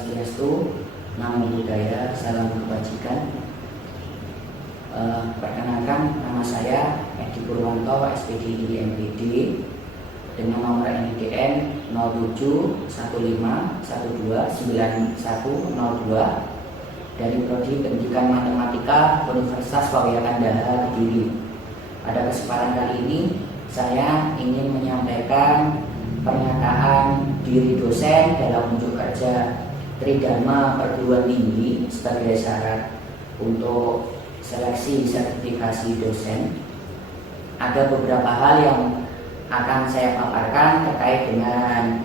Swastiastu, Namo Buddhaya, Salam Kebajikan. Perkenalkan, nama saya Edi Purwanto, SPD MPD, dengan nomor NIDN 0715129102 dari Prodi Pendidikan Matematika Universitas Pauyakandala Kediri. Pada kesempatan kali ini saya ingin menyampaikan pernyataan diri dosen dalam unjuk kerja Tridharma Perguruan Tinggi sebagai syarat untuk seleksi sertifikasi dosen. Ada beberapa hal yang akan saya paparkan terkait dengan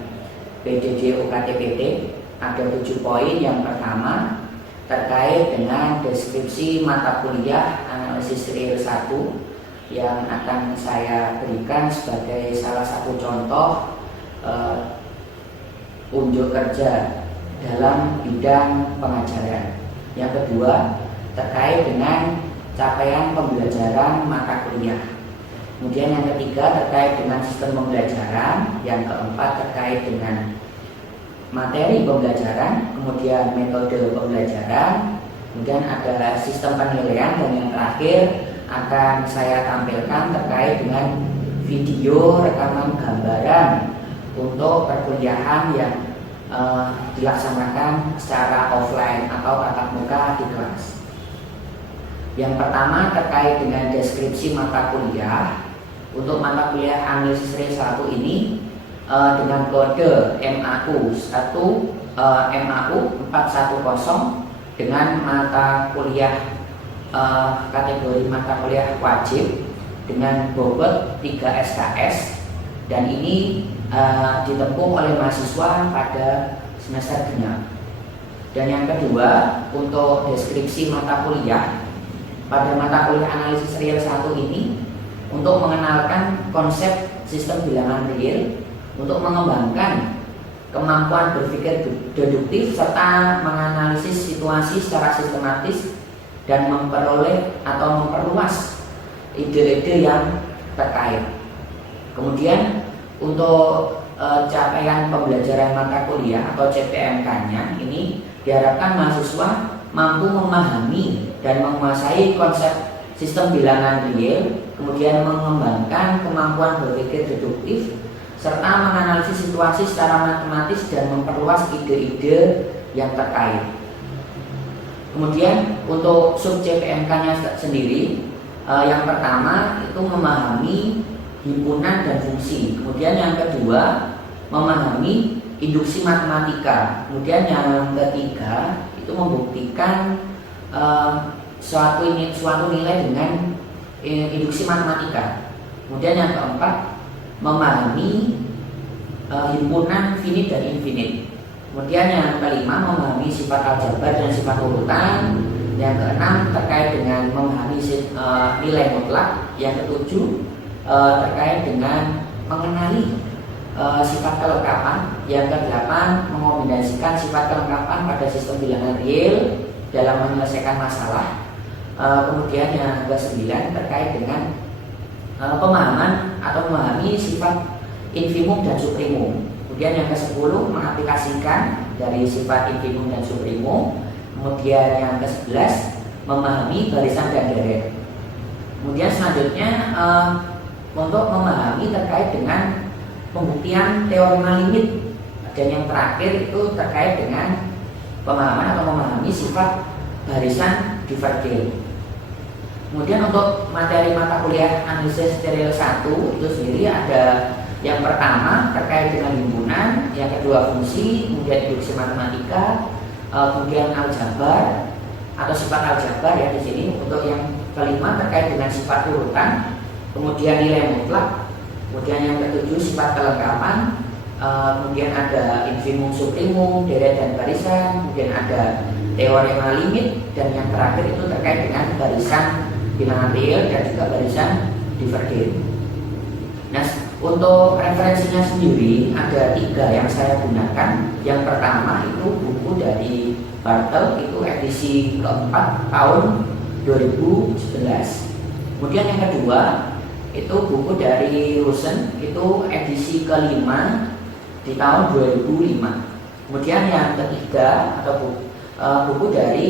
PDD UKT-PT. Ada 7 poin. Yang pertama terkait dengan deskripsi mata kuliah analisis real 1 yang akan saya berikan sebagai salah satu contoh unjuk kerja dalam bidang pengajaran. Yang kedua terkait dengan capaian pembelajaran mata kuliah. Kemudian yang ketiga terkait dengan sistem pembelajaran. Yang keempat terkait dengan materi pembelajaran, kemudian metode pembelajaran, kemudian ada sistem penilaian, dan yang terakhir akan saya tampilkan terkait dengan video rekaman gambaran untuk perkuliahan yang dilaksanakan secara offline atau tatap muka di kelas. Yang pertama terkait dengan deskripsi mata kuliah. Untuk mata kuliah analisis real 1 ini dengan kode MAU 410 dengan mata kuliah kategori mata kuliah wajib dengan bobot 3 SKS, dan ini ditempuh oleh mahasiswa pada semester genap. Dan yang kedua, untuk deskripsi mata kuliah pada mata kuliah analisis real 1 ini untuk mengenalkan konsep sistem bilangan real, untuk mengembangkan kemampuan berpikir deduktif serta menganalisis situasi secara sistematis dan memperoleh atau memperluas ide-ide yang terkait. Kemudian untuk capaian pembelajaran mata kuliah atau CPMK-nya ini diharapkan mahasiswa mampu memahami dan menguasai konsep sistem bilangan real, kemudian mengembangkan kemampuan berpikir deduktif serta menganalisis situasi secara matematis dan memperluas ide-ide yang terkait. Kemudian untuk sub CPMK-nya sendiri, yang pertama itu memahami himpunan dan fungsi. Kemudian yang kedua memahami induksi matematika. Kemudian yang ketiga itu membuktikan suatu nilai dengan induksi matematika. Kemudian yang keempat memahami himpunan finite dan infinite. Kemudian yang kelima memahami sifat aljabar dan sifat urutan. Yang keenam terkait dengan memahami nilai mutlak. Yang ketujuh terkait dengan mengenali sifat kelengkapan. Yang kedelapan mengombinasikan sifat kelengkapan pada sistem bilangan real dalam menyelesaikan masalah. Kemudian yang ke-9 terkait dengan pemahaman atau memahami sifat infimum dan suprimum. Kemudian yang ke-10 mengaplikasikan dari sifat infimum dan suprimum. Kemudian yang ke-11 memahami barisan dan deret. Kemudian selanjutnya untuk memahami terkait dengan pembuktian teorema limit. Dan yang terakhir itu terkait dengan pemahaman atau memahami sifat barisan divergen. Kemudian untuk materi mata kuliah analisis real 1 itu sendiri ada yang pertama terkait dengan himpunan, yang kedua fungsi, kemudian induksi matematika, kemudian aljabar atau sifat aljabar ya di sini. Untuk yang kelima terkait dengan sifat urutan, kemudian nilai mutlak, kemudian yang ketujuh sifat kelengkapan, kemudian ada infimum, suprimum, deret dan barisan, kemudian ada teorema limit, dan yang terakhir itu terkait dengan barisan bilangan real dan juga barisan divergen. Nah, untuk referensinya sendiri ada 3 yang saya gunakan. Yang pertama itu buku dari Bartel, itu edisi keempat tahun 2011. Kemudian yang kedua itu buku dari Rosen, itu edisi kelima di tahun 2005. Kemudian yang ketiga atau buku dari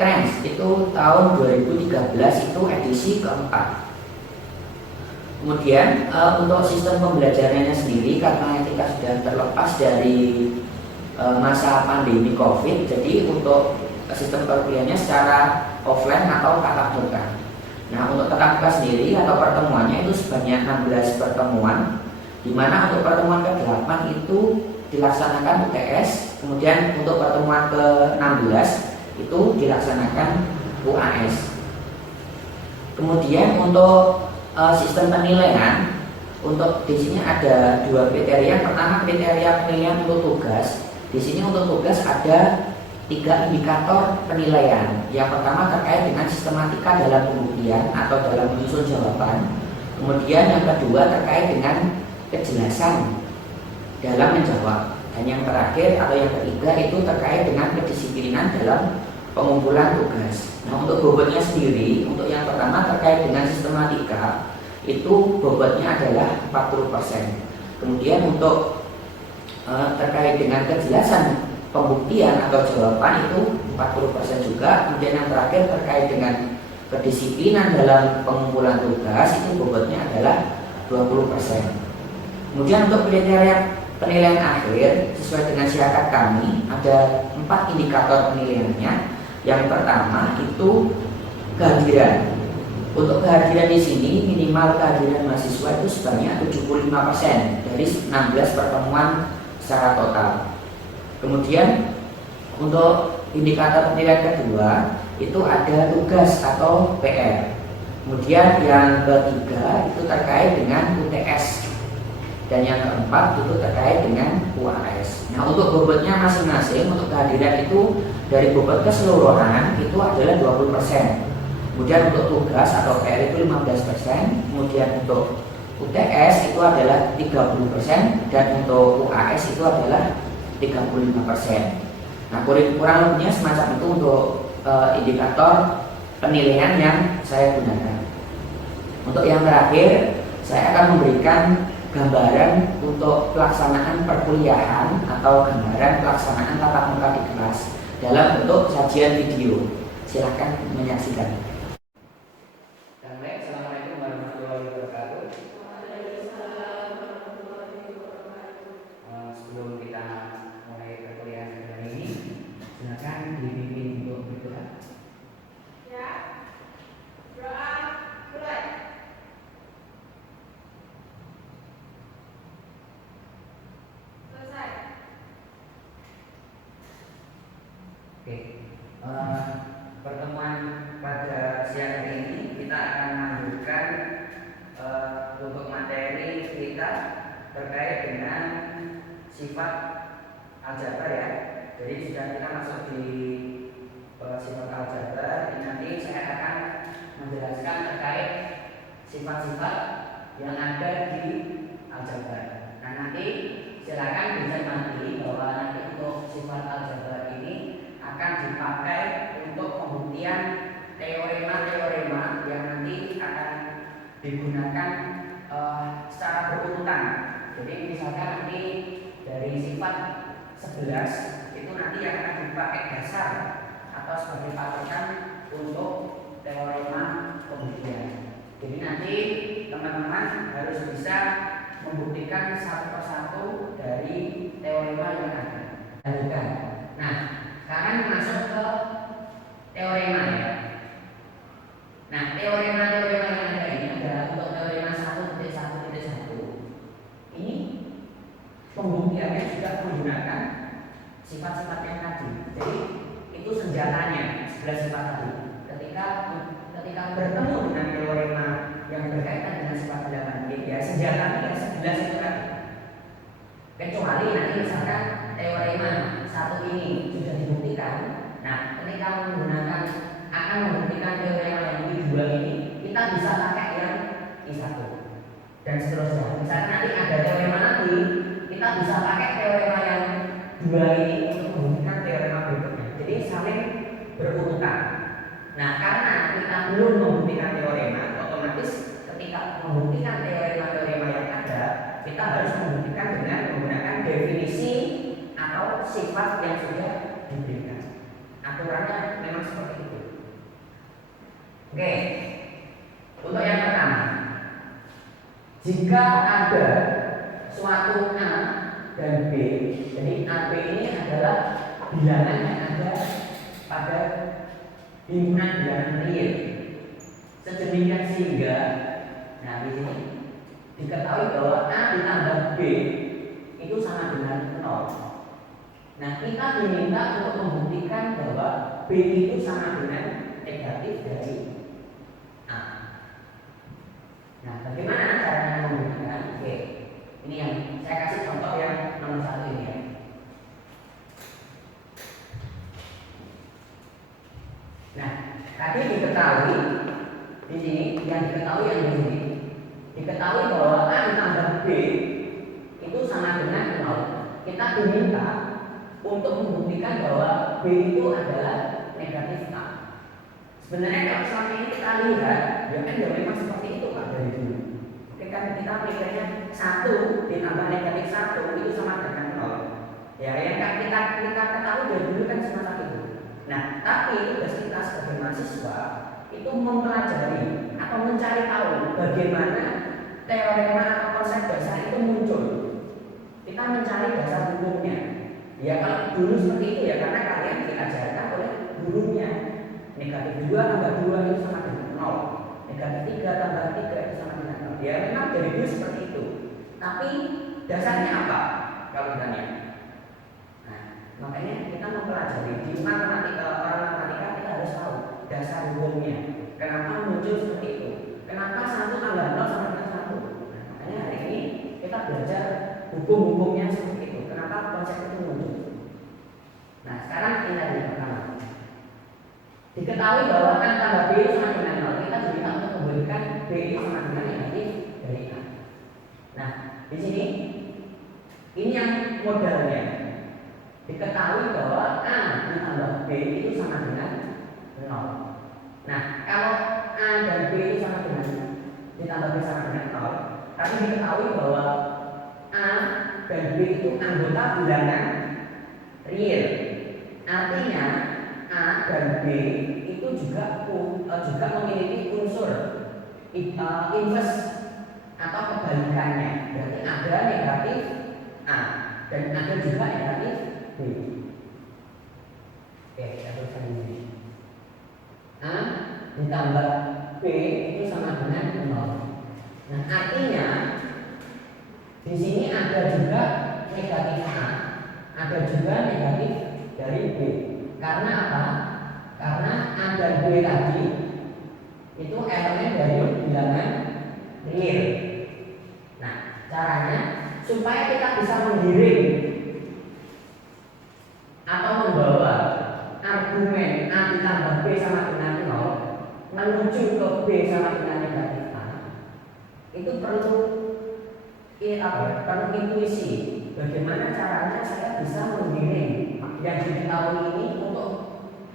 Krenz itu tahun 2013 itu edisi keempat. Kemudian untuk sistem pembelajarannya sendiri, karena kita sudah terlepas dari masa pandemi COVID, jadi untuk sistem perkuliahannya secara offline atau tatap muka. Nah, untuk tatap muka sendiri atau pertemuannya itu sebanyak 16 pertemuan, di mana untuk pertemuan ke-8 itu dilaksanakan UTS, kemudian untuk pertemuan ke-16 itu dilaksanakan UAS. Kemudian untuk sistem penilaian, untuk di sini ada dua kriteria. Pertama, kriteria penilaian untuk tugas. Di sini untuk tugas ada 3 indikator penilaian. Yang pertama terkait dengan sistematika dalam pembuktian atau dalam menyusun jawaban. Kemudian yang kedua terkait dengan kejelasan dalam menjawab. Dan yang terakhir atau yang ketiga itu terkait dengan kedisiplinan dalam pengumpulan tugas. Nah, untuk bobotnya sendiri, untuk yang pertama terkait dengan sistematika itu bobotnya adalah 40%. Kemudian untuk terkait dengan kejelasan pembuktian atau jawaban itu 40% juga. Kemudian yang terakhir terkait dengan kedisiplinan dalam pengumpulan tugas itu bobotnya adalah 20%. Kemudian untuk kriteria penilaian akhir sesuai dengan syarat kami ada 4 indikator penilaiannya. Yang pertama itu kehadiran. Untuk kehadiran di sini minimal kehadiran mahasiswa itu sebanyak 75% dari 16 pertemuan secara total. Kemudian untuk indikator penilaian kedua itu ada tugas atau PR. Kemudian yang ketiga itu terkait dengan UTS. Dan yang keempat itu terkait dengan UAS. Nah, untuk bobotnya masing-masing untuk kehadiran itu dari bobot keseluruhan itu adalah 20%. Kemudian untuk tugas atau PR itu 15%. Kemudian untuk UTS itu adalah 30% dan untuk UAS itu adalah 35%. Nah, kurang lebihnya semacam itu untuk indikator penilaian yang saya gunakan. Untuk yang terakhir, saya akan memberikan gambaran untuk pelaksanaan perkuliahan atau gambaran pelaksanaan tatap muka di kelas dalam bentuk sajian video. Silakan menyaksikan. Assalamualaikum warahmatullahi wabarakatuh. Sebelum kita mulai perkuliahan hari ini, silakan dipimpin untuk berdoa. Ya, doa mulai. Selesai. Oke, pertemuan pada siang hari ini kita akan melanjutkan untuk materi kita terkait dengan sifat aljabar ya. Jadi sudah kita masuk di sifat aljabar. Nanti saya akan menjelaskan terkait sifat-sifat yang ada di aljabar. Nah, nanti silakan dicermati bahwa nanti untuk sifat aljabar ini akan dipakai untuk pembuktian teorema-teorema yang nanti akan digunakan secara berurutan. Jadi misalkan nanti dari sifat 11 itu nanti yang akan dipakai dasar atau sebagai patokan untuk teorema pembuktian. Jadi nanti teman-teman harus bisa membuktikan satu persatu dari teorema yang ada. Nah, sekarang masuk ke teorema ya. Nah, teorema-teorema yang ada ini adalah untuk teorema 1.1.1. Ini pembuktiannya juga menggunakan sifat-sifat yang tadi. Jadi itu senjatanya 11 sifat tadi. Ketika bertemu dengan teorema yang berkaitan dengan sifat 8 ya senjatanya 11 itu tadi. Kecuali nanti misalkan teorema 1 ini sudah dibuktikan. Nah, ketika akan membuktikan teorema yang kedua ini, kita bisa pakai yang I1 dan seterusnya. Misalkan nanti ada teorema lagi, kita bisa pakai teorema yang dua ini untuk membuktikan teorema berikutnya. Jadi saling berurutan. Nah, karena kita belum membuktikan teorema, otomatis ketika membuktikan teorema-teorema yang ada, kita harus membuktikan dengan menggunakan definisi atau sifat yang sudah diberikan. Aturannya memang seperti itu. Oke, untuk yang pertama, jika ada suatu A dan B, jadi A B ini adalah bilangan yang ada pada himpunan bilangan real sedemikian sehingga, nah di sini diketahui bahwa A ditambah B itu sama dengan 0. Nah, kita diminta untuk membuktikan bahwa B itu sama dengan negatif dari A. Nah, bagaimana caranya membuktikan? Oke, ini yang saya kasih contoh yang nomor 1 ini ya. Nah, tadi diketahui di sini, yang diketahui yang di sini, diketahui bahwa A ditambah B itu sama dengan 0. Kita diminta untuk membuktikan bahwa B itu adalah negatif A. Sebenarnya kalau selama ini kita lihat, ya kan ya memang seperti itu Pak dari dulu. Oke kan kita pikirnya 1 ditambah negatif 1 itu sama dengan 0. Ya yang kan kita ketahui dari dulu kan semacam itu. Nah, tapi tugas kita sebagai mahasiswa itu mempelajari atau mencari tahu bagaimana teorema atau konsep dasar itu muncul. Kita mencari dasar hukumnya. Ya kalau dulu seperti itu ya karena kalian diajarkan oleh gurunya. Negatif 2 tambah 2 itu sama dengan 0. Negatif 3 tambah 3 itu sama dengan 0. Ya memang dari dulu seperti itu. Tapi dasarnya apa? Kalau ditanya. Nah, makanya kita mempelajari di matematika, orang matematika kita harus tahu dasar hukumnya. Kenapa muncul seperti itu? Kenapa 1 tambah 0 sama dengan 1? Nah, makanya hari ini kita belajar hukum-hukumnya seperti itu. Kenapa konsep itu muncul? Nah, sekarang kita yang pertama. Diketahui bahwa A tambah B itu sama dengan 0. Kita diminta untuk memberikan B itu sama dengan negatif dari A. Nah, di sini ini yang modalnya. Diketahui bahwa A ditambah B itu sama dengan 0. Nah, kalau A dan B itu sama dengan ditambah B sama dengan 0, tapi diketahui bahwa A dan B itu anggota bilangan real. Artinya A dan B itu juga memiliki unsur inverse atau kebalikannya. Berarti ada negatif A dan ada juga negatif B. Oke, kita teruskan ini. A ditambah B itu sama dengan 0. Nah, artinya di sini ada juga negatif A, ada juga negatif dari B. Karena apa? Karena A dan B tadi itu elemen dari bilangan real. Nah, caranya supaya kita bisa menggiring atau membawa argumen A ditambah B sama dengan 0 menuju ke B sama dengan negatif A, itu perlu intuisi. Bagaimana caranya saya bisa menggiring yang diketahui ini untuk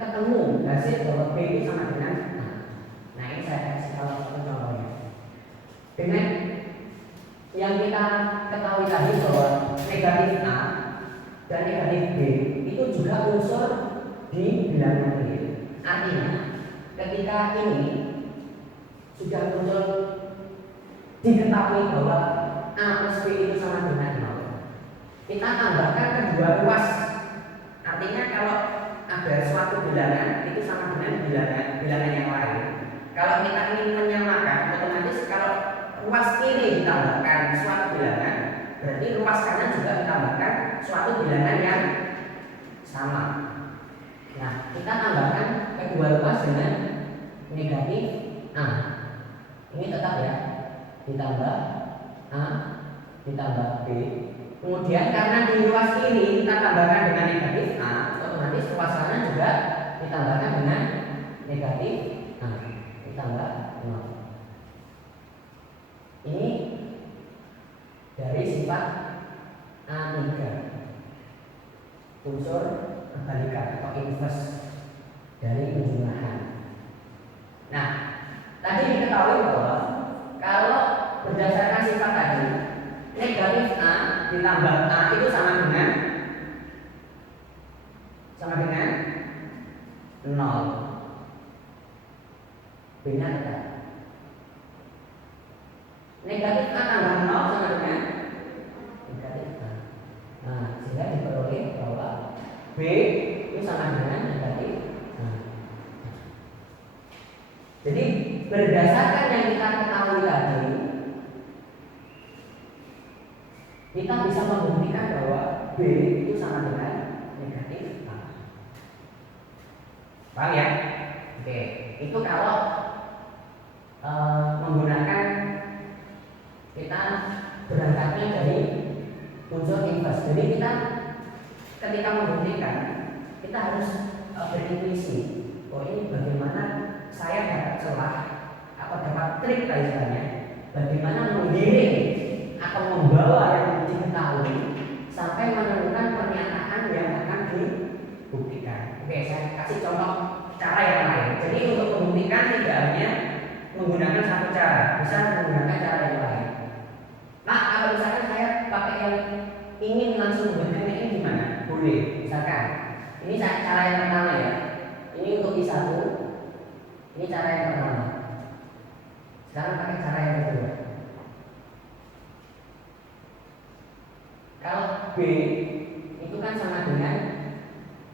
ketemu hasil bahwa B itu sama dengan A. Nah, ini saya kasih tahu satu contohnya. Dengan yang kita ketahui tadi bahwa negatif A dan negatif B itu juga unsur di bilangan real. Artinya ketika ini sudah muncul diketahui bahwa A plus B itu sama dengan 0, kita tambahkan kedua ruas. Artinya kalau ada suatu bilangan itu sama dengan bilangan yang lain. Kalau kita ingin menyamakan, otomatis kalau ruas kiri ditambahkan suatu bilangan, berarti ruas kanan juga ditambahkan suatu bilangan yang sama. Nah, kita tambahkan kedua ruas dengan negatif A. Ini tetap ya, ditambah A ditambah B. Kemudian karena di ruas kiri kita tambahkan dengan negatif A, otomatis ruas kanan juga ditambahkan dengan negatif A, ditambah 0. Ini dari sifat A3, unsur kebalikan atau inverse dari penjumlahan. Nah, tadi diketahui bahwa kalau berdasarkan sifat tadi, negatif A ditambah A itu sama dengan sama dengan 0. B-nya tetap. Negatif A tambah 0 sama dengan negatif A. Nah, sehingga diperoleh bahwa B itu sama dengan negatif A. Jadi berdasarkan yang kita ketahui tadi, kita bisa membuktikan bahwa B itu sama dengan negatif A. Paham ya? Oke, itu kalau menggunakan kita berangkatnya dari unsur inverse. Jadi kita ketika membuktikan kita harus berintuisi. Oh, ini bagaimana saya dapat celah atau dapat trik lah istilahnya, bagaimana menggiring atau membawa yang diketahui sampai menemukan pernyataan yang akan dibuktikan. Oke, saya kasih contoh cara yang lain. Jadi untuk membuktikan tidak hanya menggunakan satu cara, bisa menggunakan cara yang lain. Nah, kalau misalkan saya pakai yang ingin langsung membuktikan ini gimana? Boleh. Misalkan ini cara yang pertama ya. Ini untuk I1. Ini cara yang pertama. Sekarang pakai cara yang kedua. Kalau B itu kan sama dengan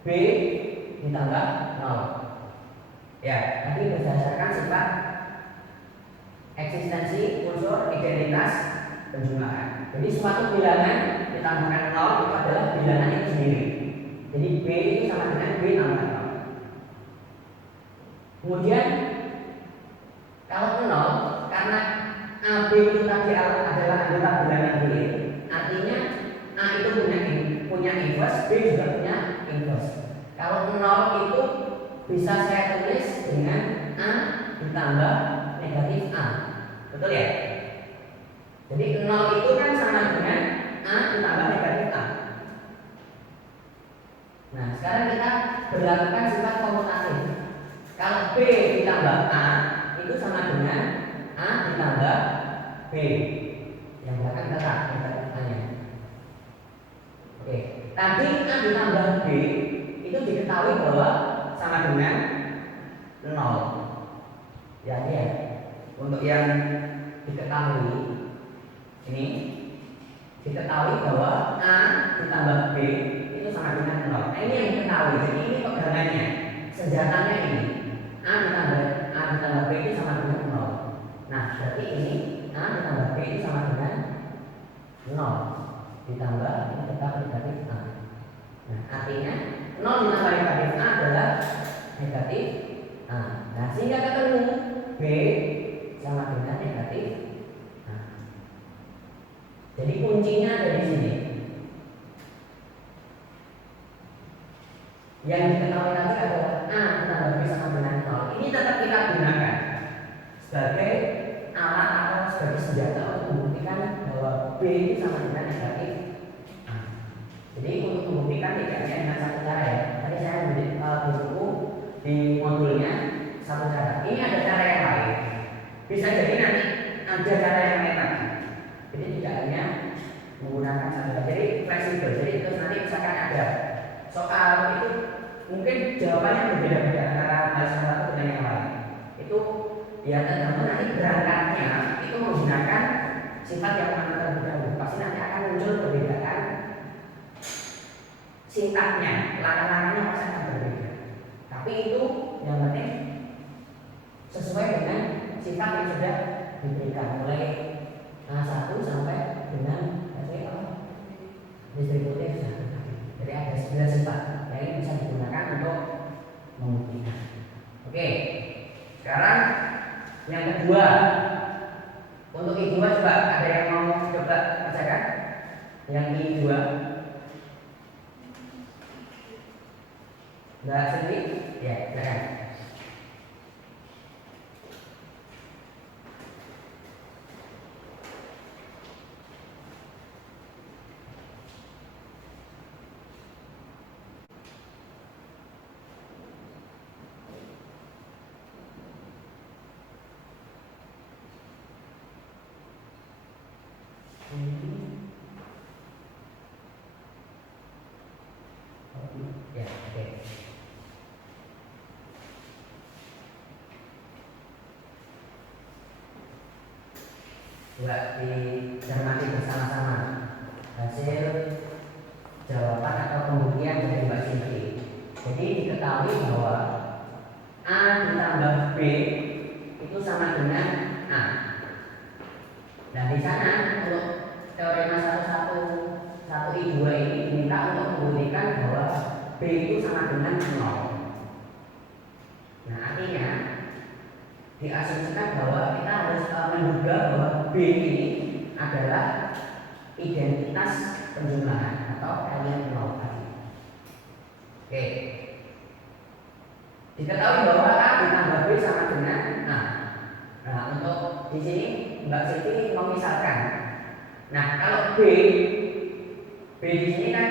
B ditambah 0. Ya, tapi berdasarkan sifat eksistensi unsur identitas penjumlahan. Jadi suatu bilangan ditambahkan 0 itu adalah bilangan itu sendiri. Jadi B itu sama dengan B tambah 0. Kemudian kalau 0, karena AB itu tadi adalah anggota bilangan B, artinya A itu punya inverse, B juga punya inverse. Kalau 0 itu bisa saya tulis dengan A ditambah negatif A. Betul ya? Jadi 0 itu kan sama dengan A ditambah negatif A. Nah, sekarang kita berlakukan sifat komutatif. Kalau B ditambah A itu sama dengan A ditambah B. Yang belakang tetap negatif A-nya. Oke, tadi A ditambah B itu diketahui bahwa sama dengan 0. Ya, ya. Untuk yang diketahui ini diketahui bahwa A ditambah B itu sama dengan 0. Nah, ini yang diketahui. Jadi ini pegangannya, senjatanya ini. A ditambah B itu sama dengan 0. Nah, berarti ini A ditambah B itu sama dengan 0 ditambah ini tetap negatif A. Nah, artinya 0 ditambah negatif A adalah negatif A. Nah, sehingga ketemu B sama dengan negatif A. Jadi kuncinya ada di sini. Yang diketahui tadi adalah A ditambah B sama dengan 0. Ini tetap kita gunakan sebagai alat atau sebagai senjata untuk membuktikan bahwa B itu sama dengan negatif A. Jadi untuk membuktikan tidak hanya dengan satu cara ya. Tadi saya buku di modulnya satu cara. Ini ada cara yang lain. Bisa jadi nanti ada cara yang lain lagi. Jadi tidak hanya menggunakan satu cara. Jadi fleksibel. Jadi terus nanti misalkan ada soal itu mungkin jawabannya berbeda-beda antara salah satu dengan yang lain. Itu ya teman-teman nanti berangkatnya itu menggunakan sifat yang mana terlebih dahulu. Pasti nanti akan muncul perbedaan sintaknya, langkah-langkahnya pasti akan berbeda. Tapi itu yang penting sesuai dengan sifat yang sudah diberikan mulai A1 sampai dengan distributif. Jadi ada 9 sifat yang ini bisa digunakan untuk membuktikan. Oke, sekarang yang kedua. Untuk I2 coba ada yang mau coba bacakan? Yang I2 Mbak Siti? Ya, silakan. Ya, oke. Coba dicermati bersama-sama hasil jawaban atau pembuktian dari Mbak Sinti. Jadi diketahui bahwa A ditambah B itu sama dengan A. Nah di sana untuk teorema 1I2 ini diminta untuk membuktikan bahwa B itu sama dengan 0. Nah artinya diasumsikan bahwa kita harus menduga bahwa B ini adalah identitas penjumlahan atau kalian 0 tadi. Oke. Diketahui bahwa A ditambah B sama dengan A. Nah, untuk di sini Mbak Siti memisahkan. Nah, kalau B di sini kan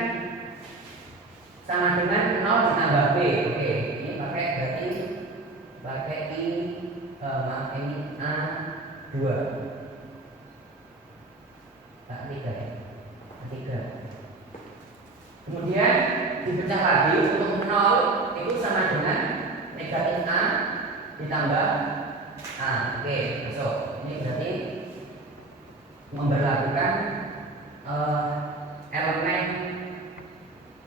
sama dengan 0 ditambah B. Oke, ini berarti pakai ini A2. A3. Kemudian dipecah lagi untuk 0 itu sama dengan negatif A ditambah A. Oke, masuk. Ini berarti memberlakukan elemen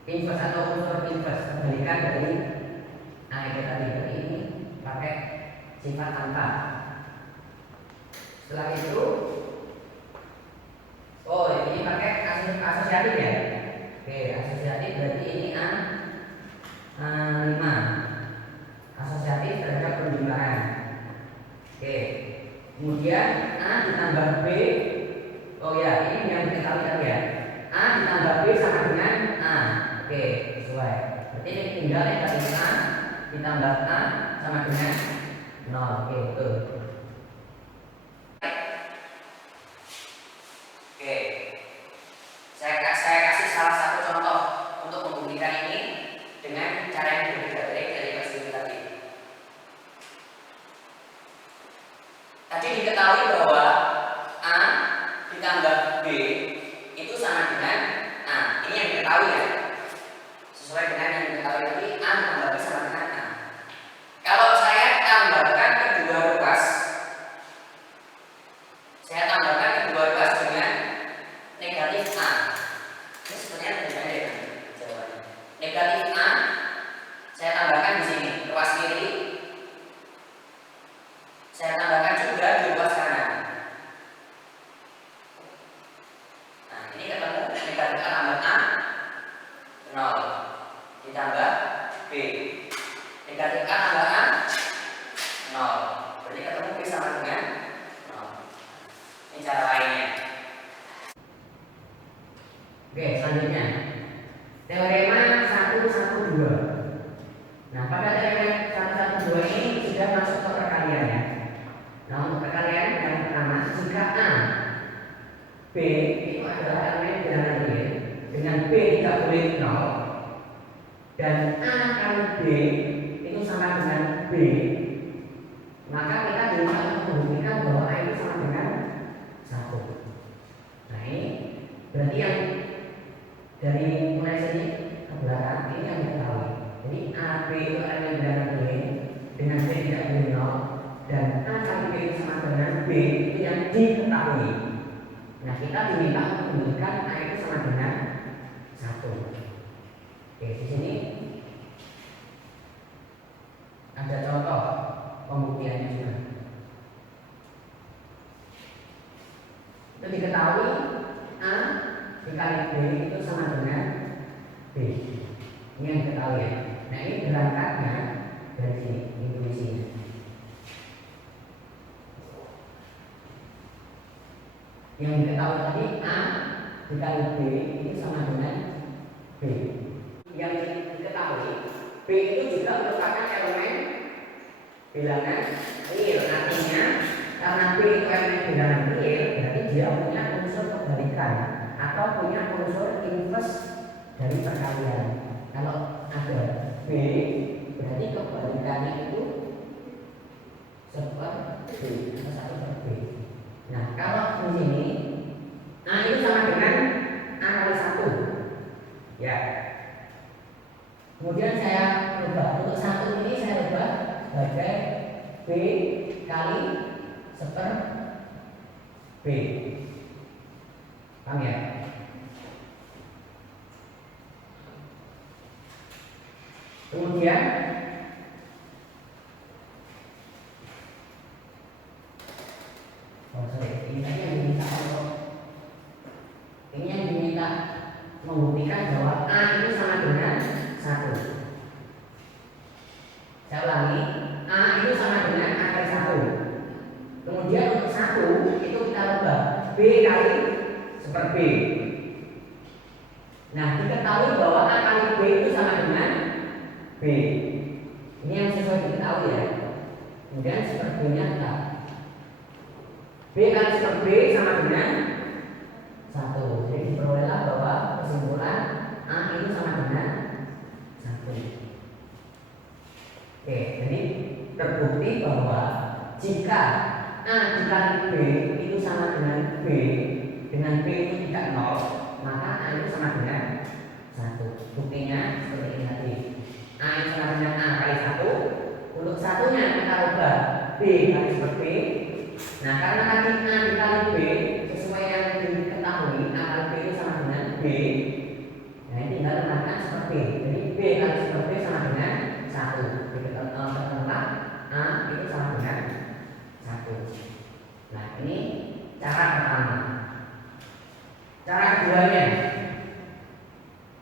inverse atau unsur inverse kebalikan dari A itu tadi. Berarti ini pakai sifat angka. Setelah itu, ini pakai asosiatif ya. Oke, asosiatif berarti ini A5. Asosiatif terhadap penjumlahan. Oke. Kemudian A ditambah B. Oh ya, ini yang diketahui tadi ya. A ditambah B sama dengan A. Oke, sesuai. Berarti ini tinggal negatif A ditambah A sama dengan 0. Oke, betul. Oke. Saya kasih salah satu contoh untuk membuktikan ini dengan cara yang berbeda dari kasih tadi. Tadi diketahui bahwa A ditambah B itu sama dengan A. Ini yang diketahui ya. Sesuai dengan yang diketahui tadi, A ditambah B sama dengan A. Kalau saya tambahkan kedua ruas, dengan negatif A. Ini sebenarnya lebih pendek kan jawabannya. Negatif A saya tambahkan di sini ruas kiri. Saya tambahkan juga di ruas kanan. Nah, ini ketemu negatif A tambah A 0 ditambah B. Negatif A tambah A 0. Berarti ketemu B sama dengan 0. Ini cara lainnya. Oke, selanjutnya teorema 112. Nah, pada teorema 112 ini sudah masuk ke perkalian ya. Nah, untuk perkalian yang pertama, jika A B itu adalah elemen bilangan real dengan B tidak boleh 0 dan A kali B itu sama dengan B, maka kita bisa membuktikan bahwa A itu sama dengan 1. Nah, ini berarti yang dari mulai sini ke belakang ini yang kita tahu. Jadi AB itu elemen bilangan real dengan B tidak boleh 0 dan A kali B itu sama dengan B itu yang diketahui. Nah, kita diminta untuk menunjukkan A itu sama dengan 1. Oke, di sini ada contoh pembuktiannya juga. Itu diketahui A dikali B itu sama dengan B. Ini yang diketahui ya. Nah, ini berangkatnya dari sini, intuisinya. Yang diketahui tadi A dikali B itu sama dengan B. Yang diketahui B itu juga merupakan elemen bilangan real. Artinya karena B itu elemen bilangan real, berarti dia punya unsur kebalikan atau punya unsur inverse dari perkalian. Kalau ada B, berarti kebalikannya itu seperti B atau 1 per B. Nah, kalau di sini A itu sama dengan A kali 1 ya. Kemudian saya ubah untuk 1 ini, saya ubah sebagai B kali 1/. B. Paham ya? Kemudian ini yang diminta membuktikan bahwa A itu sama dengan 1. Saya ulangi, A itu sama dengan A kali 1. Kemudian untuk 1 itu kita ubah B kali seper B. Nah, diketahui bahwa A kali B itu sama dengan B. Ini yang sesuai diketahui ya. Kemudian seper B nya tetap B kali seper B sama dengan 1. Jadi diperolehlah bahwa kesimpulan A itu sama dengan 1. Oke, jadi terbukti bahwa jika A dikali B itu sama dengan B itu tidak 0, maka A itu sama dengan 1. Buktinya seperti ini tadi. A itu sama dengan A kali 1. Untuk satunya kita ubah B kali seper B. Nah, karena tadi A dikali B sesuai yang diketahui, A kali B itu sama dengan B. Nah, ini tinggal tambahkan seper B. Jadi B kali seper B sama dengan 1. Ketemulah A itu sama dengan 1. Nah, ini cara pertama. Cara keduanya,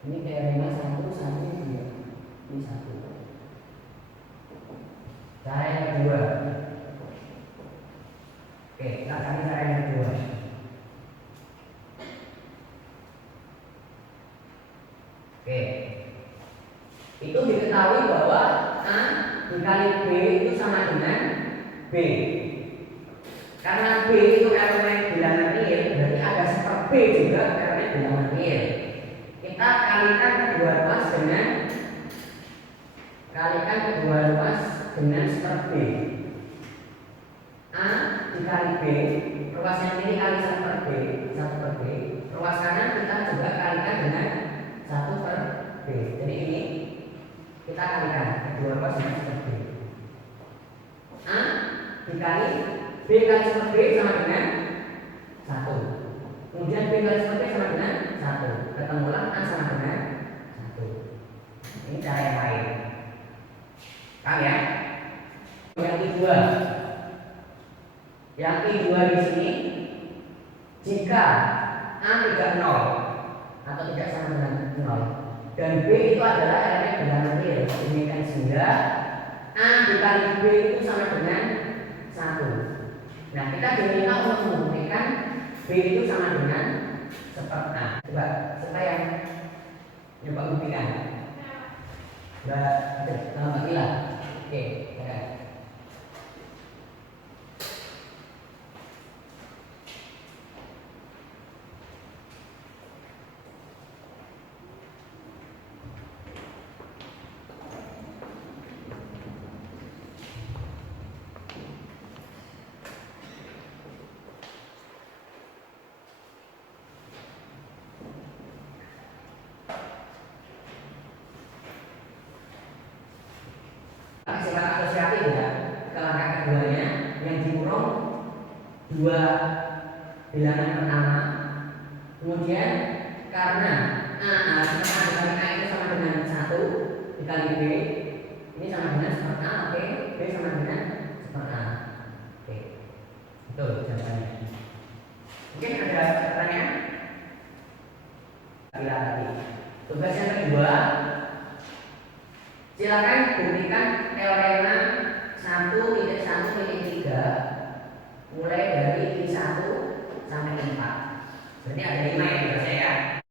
ini teorema 1, 1, 2. Ini 1. Cara yang kedua. Oke, kita cari cara yang kedua. Oke, itu diketahui bahwa A dikali B itu sama dengan B. Karena B itu elemen bilangan real, berarti ada seper B juga elemen bilangan real. Kita kalikan kedua ruas dengan seper B. A dikali B, ruas yang ini kali 1 per B, 1 per B. Ruas kanan kita juga kalikan dengan 1 per B. Jadi ini kita kalikan kedua ruas dengan seper B. A dikali B kali seper B sama dengan 1. Kemudian B kali seper B sama dengan 1. Ketemulah A sama dengan 1. Ini cara yang lain. Paham ya? Yang kedua di sini, jika A tidak 0 atau tidak sama dengan 0 dan B itu adalah elemen bilangan real, demikian sehingga A dikali B itu sama dengan 1. Nah, kita diminta untuk membuktikan B itu sama dengan seper A. Coba siapa yang nyoba buktikan? Mbak Ila. Oke, ya. Sifat asosiatif ya. Ke langkah keduanya yang dikurung dua bilangan pertama. Kemudian karena A dikali A itu sama dengan 1 dikali B, ini sama dengan seper A, oke. B sama dengan seper A. Oke. Betul jawabannya. Mungkin ada pertanyaan? Bila tadi. Tugas yang kedua, silakan buktikan teorema 1.1.3 mulai dari I1 sampai I4. Berarti ada 5 ya, ya.